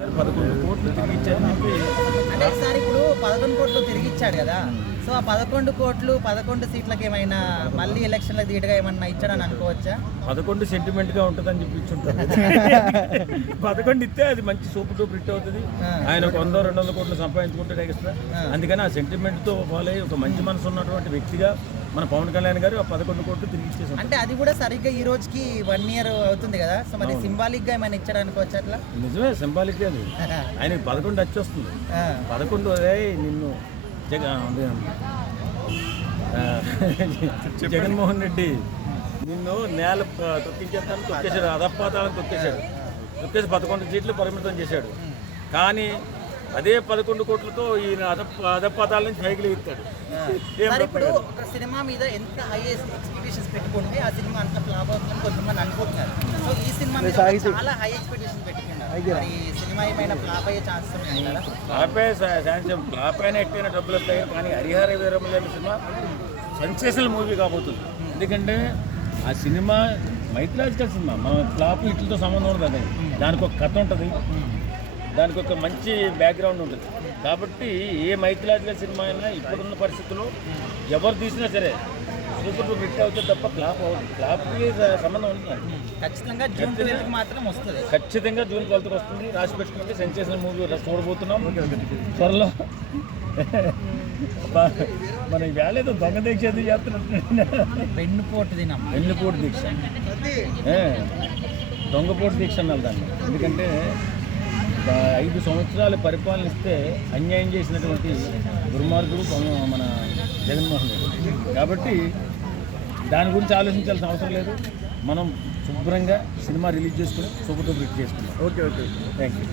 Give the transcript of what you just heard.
11 కోట్లు తిరిగి ఇచ్చారని చెప్పి అంటే సార్ ఇప్పుడు 11 కోట్లు తిరిగి ఇచ్చాడు కదా, సో ఆ 11 కోట్లు 11 సీట్లకి ఏమైనా మళ్ళీ ఎలక్షన్లకు ధీటుగా ఏమన్నా ఇచ్చాడని అనుకోవచ్చా? 11 సెంటిమెంట్గా ఉంటుందని చెప్పి ఇచ్చుంటారు. 11 ఇస్తే అది మంచి సూపర్ డూపర్ హిట్ అవుతుంది. ఆయన ఒక 100-200 కోట్లు సంపాదించుకుంటాడు ఎక్స్ట్రా. అందుకని ఆ సెంటిమెంట్తో ఫాలో అయ్యి ఒక మంచి మనసు ఉన్నటువంటి వ్యక్తిగా మన పవన్ కళ్యాణ్ గారు ఆ 11 కోట్లు తిరిగి ఇచ్చేసారు. అంటే అది కూడా సరిగ్గా ఈ రోజుకి 1 ఇయర్ అవుతుంది కదా, సో మరి సింబాలిక్ గా ఏమైనా ఇచ్చాడు అనుకోవచ్చు అట్లా? నిజమే, సింబాలిక్ అది. ఆయనకి 11 వచ్చి వస్తుంది. 11 నిన్ను జగన్మోహన్ రెడ్డి నిన్ను నేల తొక్కించేస్తాను తొక్కేశాడు, అధపాతాలను తొక్కేశాడు. తొక్కేసి 11 సీట్లు పరిమితం చేశాడు. కానీ అదే 11 కోట్లతో ఈయన అధపాతాల నుంచి సైకిల్ ఎత్తాడు. ఇప్పుడు ఒక సినిమా మీద ఎంత హై ఎక్స్పెక్టేషన్స్ పెట్టుకుంటే ఆ సినిమా అంత ఫ్లాప్ అవుతుందని కొంతమంది అనుకుంటున్నారు. సో ఈ సినిమా మీద చాలా హై ఎక్స్పెక్టేషన్స్ పెట్టుకున్నారు. ఈ సినిమా ఏమైనా ఫ్లాప్ అయ్యే ఛాన్సెస్ ఉన్నాయి కదా? ఫ్లాప్ అయినా ఎట్టైనా డబ్బులు వస్తాయి. కానీ హరిహర వీరములు అనే సినిమా సెన్సేషనల్ మూవీ కాబోతుంది. ఎందుకంటే ఆ సినిమా మైథలాజికల్ సినిమా. మన ఫ్లాప్ ఇట్లతో సంబంధం ఉండదు. అది దానికి ఒక కథ ఉంటుంది, దానికి ఒక మంచి బ్యాక్గ్రౌండ్ ఉంటుంది. కాబట్టి ఏ మైథలాజికల్ సినిమా అయినా ఇప్పుడున్న పరిస్థితుల్లో ఎవరు తీసినా సరే సూపర్ డూపర్ హిట్ అవుతుంది తప్ప ఫ్లాప్ అవుతుంది. ఫ్లాప్కి సంబంధం ఉంటుంది. ఖచ్చితంగా జూన్ 12కి మాత్రం వస్తుంది. ఖచ్చితంగా జూన్ 12కి వస్తుంది. రాసి పెట్టుకుంటే సెన్సేషనల్ మూవీ చూడబోతున్నాం త్వరలో. మన వేళేదో దొంగ దీక్ష చేస్తున్నాం. వెన్నుపోటు దీక్ష, దొంగపోటు దీక్ష అన్నారు దాన్ని. ఎందుకంటే 5 సంవత్సరాలు పరిపాలనిస్తే అన్యాయం చేసినటువంటి దుర్మార్గుడు మన జగన్మోహన్ రెడ్డి. కాబట్టి దాని గురించి ఆలోచించాల్సిన అవసరం లేదు. మనం శుభ్రంగా సినిమా రిలీజ్ చేసుకుని సూపర్ డూపర్ హిట్ చేసుకున్నాం. Okay, thank you.